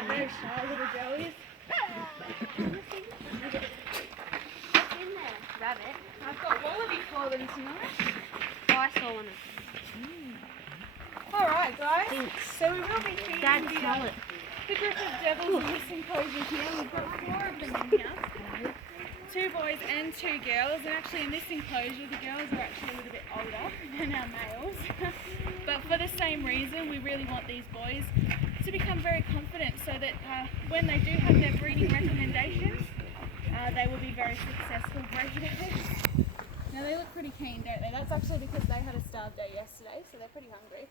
They're very shy little joeys. What's in there? Rabbit. I've got wallaby for them tonight. Oh, I saw one of Alright guys, Thanks. so we will be feeding Dad, smell it. the group of devils in this enclosure here. We've got 4 of them in here. 2 boys and 2 girls, and actually in this enclosure the girls are actually a little bit older than our males. But for the same reason, we really want these boys to become very confident so that when they do have their breeding recommendations, they will be very successful breeders. Now they look pretty keen, don't they? That's actually because they had a starve day yesterday, so they're pretty hungry.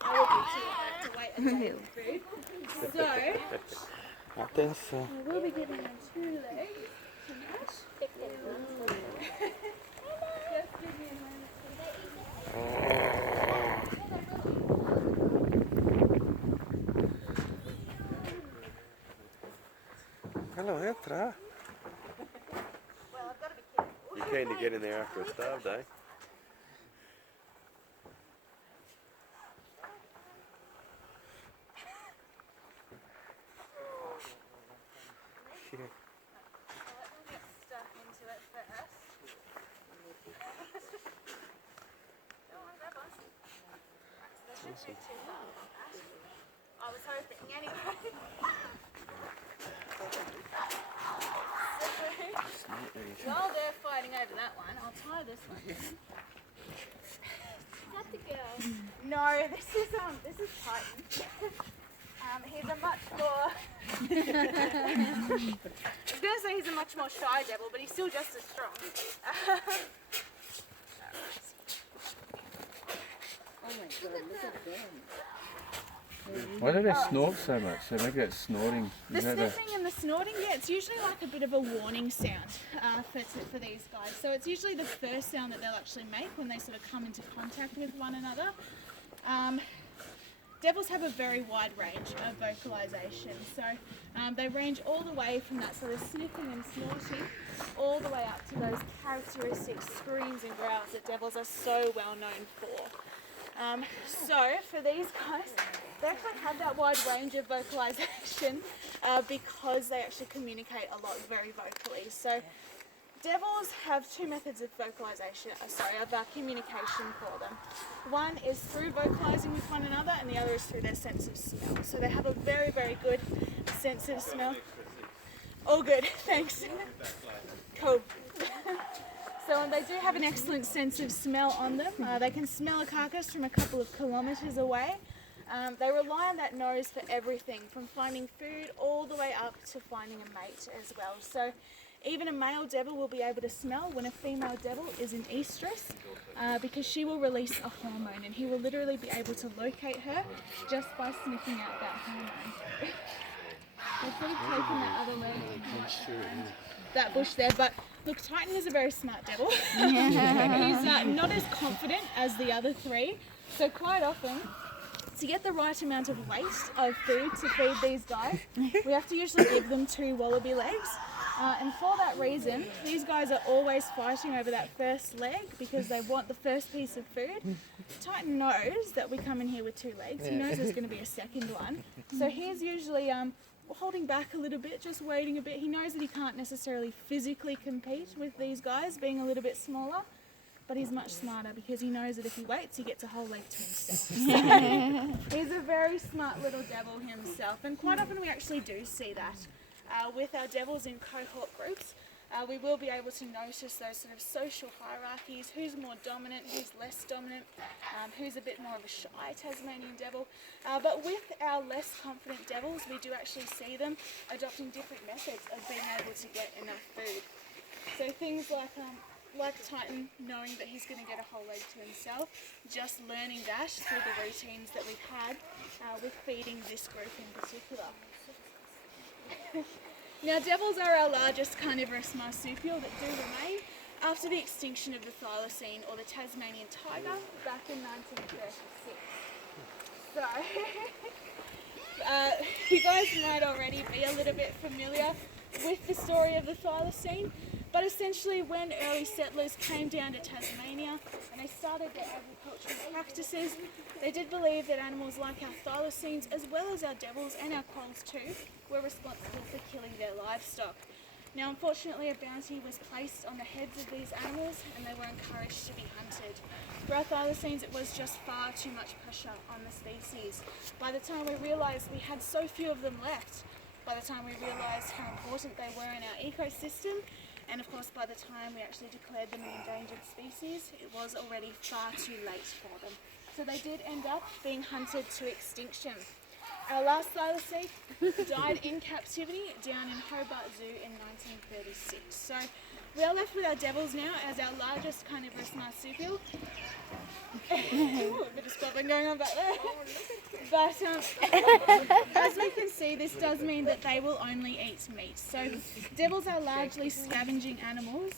I would be too. I have to wait a day for food. So, I think so. we'll be giving them 2 legs tonight. Just give me a moment. Hello, Etra. Well, I've got to be careful. You keen to get in there after a starve day? Yeah. Let them get stuck into it first. Go on, grab on. Right, so they shouldn't be too far from that. I was hoping anyway. While they're fighting over that one, I'll tie this one in. Is that the girl? No, this is Titan. He's a much more I was going to say he's a much more shy devil, but he's still just as strong. Oh my god, look at them. Why do they snort so much? They make that snorting. The Is that the- sniffing and the snorting, yeah, it's usually like a bit of a warning sound for these guys. So it's usually the first sound that they'll actually make when they sort of come into contact with one another. Devils have a very wide range of vocalisation. So they range all the way from that sort of sniffing and snorting all the way up to those characteristic screams and growls that devils are so well known for. So for these guys, they actually have that wide range of vocalisation because they actually communicate a lot very vocally. So devils have 2 methods of vocalisation, of communication for them. One is through vocalising with one another, and the other is through their sense of smell. So they have a very, very good sense of smell. All good, thanks. Cool. So they do have an excellent sense of smell on them. They can smell a carcass from a couple of kilometres away. They rely on that nose for everything, from finding food all the way up to finding a mate as well. So even a male devil will be able to smell when a female devil is in estrus because she will release a hormone, and he will literally be able to locate her just by sniffing out that hormone. They've sort of taken that other leg, that bush there, but look, Titan is a very smart devil. He's not as confident as the other 3, so quite often, to get the right amount of weight of food to feed these guys, we have to usually give them 2 wallaby legs. And for that reason, these guys are always fighting over that first leg because they want the first piece of food. Titan knows that we come in here with 2 legs. He knows there's going to be a second one. So he's usually holding back a little bit, just waiting a bit. He knows that he can't necessarily physically compete with these guys being a little bit smaller, but he's much smarter because he knows that if he waits, he gets a whole leg to himself. So he's a very smart little devil himself, and quite often we actually do see that. With our devils in cohort groups, we will be able to notice those sort of social hierarchies, who's more dominant, who's less dominant, who's a bit more of a shy Tasmanian devil. But with our less confident devils, we do actually see them adopting different methods of being able to get enough food. So things like Titan knowing that he's going to get a whole leg to himself, just learning that through the routines that we've had with feeding this group in particular. Now, devils are our largest carnivorous marsupial that do remain after the extinction of the thylacine or the Tasmanian tiger back in 1936. So, you guys might already be a little bit familiar with the story of the thylacine, But essentially, when early settlers came down to Tasmania and they started their agricultural practices, they did believe that animals like our thylacines, as well as our devils and our quolls too, were responsible for killing their livestock. Now, unfortunately, a bounty was placed on the heads of these animals and they were encouraged to be hunted. For our thylacines, it was just far too much pressure on the species. By the time we realised we had so few of them left, by the time we realised how important they were in our ecosystem, and of course by the time we actually declared them an endangered species, it was already far too late for them. So they did end up being hunted to extinction. Our last thylacine died in captivity down in Hobart Zoo in 1936. So we are left with our devils now as our largest carnivorous marsupial. Ooh, a bit of squabbling going on back there. But as we can see, this does mean that they will only eat meat. So devils are largely scavenging animals.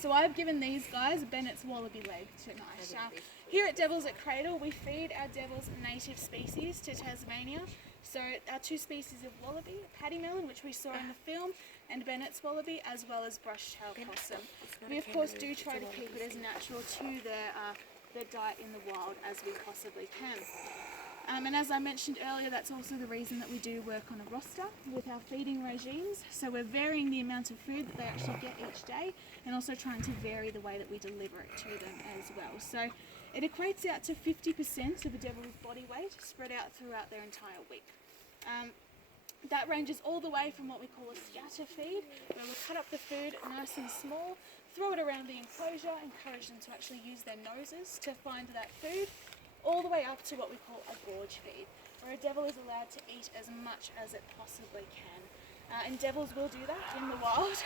So I've given these guys Bennett's wallaby leg tonight. Here at Devils at Cradle, we feed our devils native species to Tasmania. So our two species of wallaby, paddymmelon, which we saw in the film, and Bennett's wallaby, as well as brush-tailed possum. We of course do try to keep it as natural to their diet in the wild as we possibly can. And as I mentioned earlier, that's also the reason that we do work on a roster with our feeding regimes. So we're varying the amount of food that they actually get each day, and also trying to vary the way that we deliver it to them as well. So it equates out to 50% of a devil's body weight spread out throughout their entire week. That ranges all the way from what we call a scatter feed, where we'll cut up the food nice and small, throw it around the enclosure, encourage them to actually use their noses to find that food, all the way up to what we call a gorge feed, where a devil is allowed to eat as much as it possibly can. And devils will do that in the wild.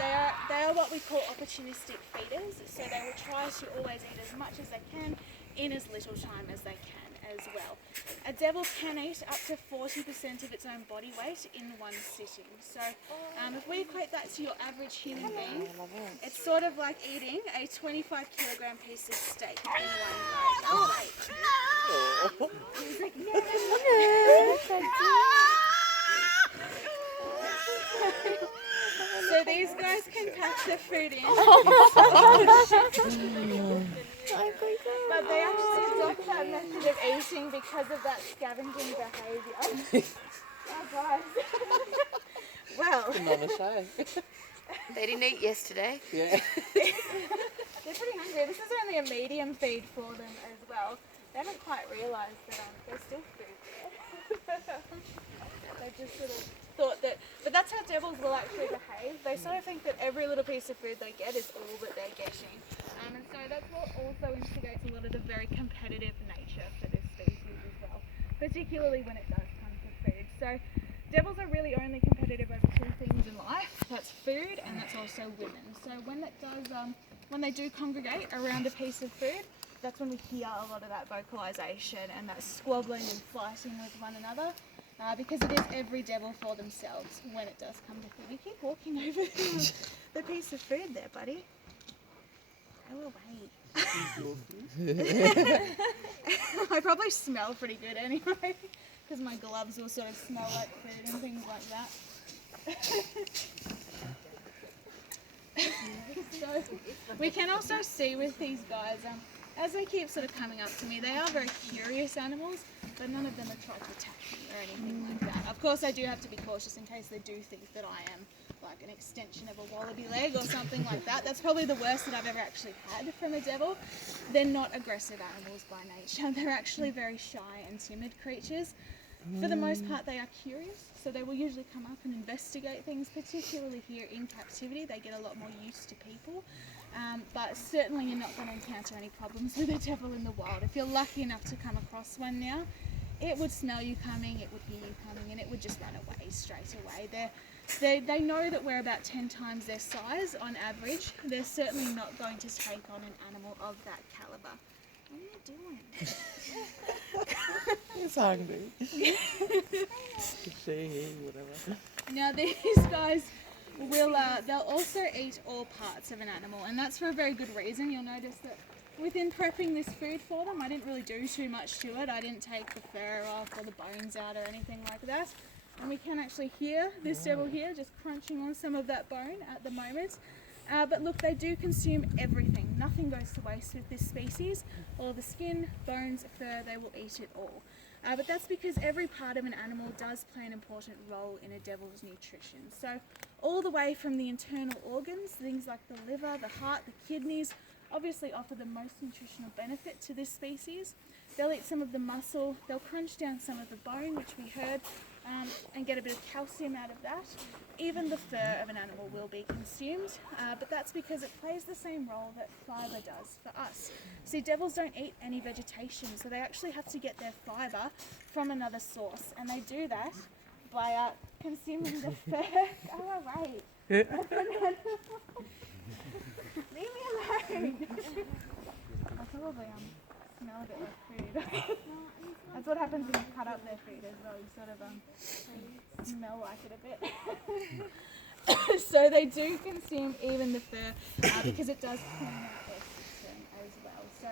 They are what we call opportunistic feeders, so they will try to always eat as much as they can in as little time as they can as well. A devil can eat up to 40% of its own body weight in one sitting. So if we equate that to your average human being, it's sort of like eating a 25 kilogram piece of steak in one bite. He's like, so these guys can pack the food in. But they actually adopt that method of eating because of that scavenging behaviour. Oh guys. Well. Not a shame. They didn't eat yesterday. Yeah. They're pretty hungry. This is only a medium feed for them as well. They haven't quite realised that there's still food there. They just sort of thought that, but that's how devils will actually behave. They sort of think that every little piece of food they get is all that they're getting. And so that's what also instigates a lot of the very competitive nature for this species as well, particularly when it does come to food. So devils are really only competitive over two things in life. That's food and that's also women. So when that does, when they do congregate around a piece of food, that's when we hear a lot of that vocalisation and that squabbling and fighting with one another. Because it is every devil for themselves when it does come to food. You keep walking over the piece of food there, buddy. Go away. I probably smell pretty good anyway, because my gloves will sort of smell like food and things like that. So we can also see with these guys, as they keep sort of coming up to me, they are very curious animals, but none of them have tried to attack me or anything like that. Of course, I do have to be cautious in case they do think that I am like an extension of a wallaby leg or something like that. That's probably the worst that I've ever actually had from a devil. They're not aggressive animals by nature. They're actually very shy and timid creatures. For the most part, they are curious, so they will usually come up and investigate things, particularly here in captivity. They get a lot more used to people. But certainly you're not going to encounter any problems with a devil in the wild. If you're lucky enough to come across one now, it would smell you coming, it would hear you coming, and it would just run away straight away. They know that we're about 10 times their size on average. They're certainly not going to take on an animal of that calibre. What are you doing? He's hungry. See, whatever. Now these guys they'll also eat all parts of an animal, and that's for a very good reason. You'll notice that within prepping this food for them, I didn't really do too much to it. I didn't take the fur off or the bones out or anything like that. And we can actually hear this devil here just crunching on some of that bone at the moment. But look, they do consume everything. Nothing goes to waste with this species. All the skin, bones, fur, they will eat it all. But that's because every part of an animal does play an important role in a devil's nutrition. So all the way from the internal organs, things like the liver, the heart, the kidneys, obviously offer the most nutritional benefit to this species. They'll eat some of the muscle, they'll crunch down some of the bone, which we heard, and get a bit of calcium out of that. Even the fur of an animal will be consumed, but that's because it plays the same role that fibre does for us. See, devils don't eat any vegetation, so they actually have to get their fibre from another source, and they do that by consuming the fur. Go away. Leave me alone. I probably smell a bit like food. That's what happens when you cut up their food as well. You sort of smell like it a bit. So they do consume even the fur because it does clean out their system as well. So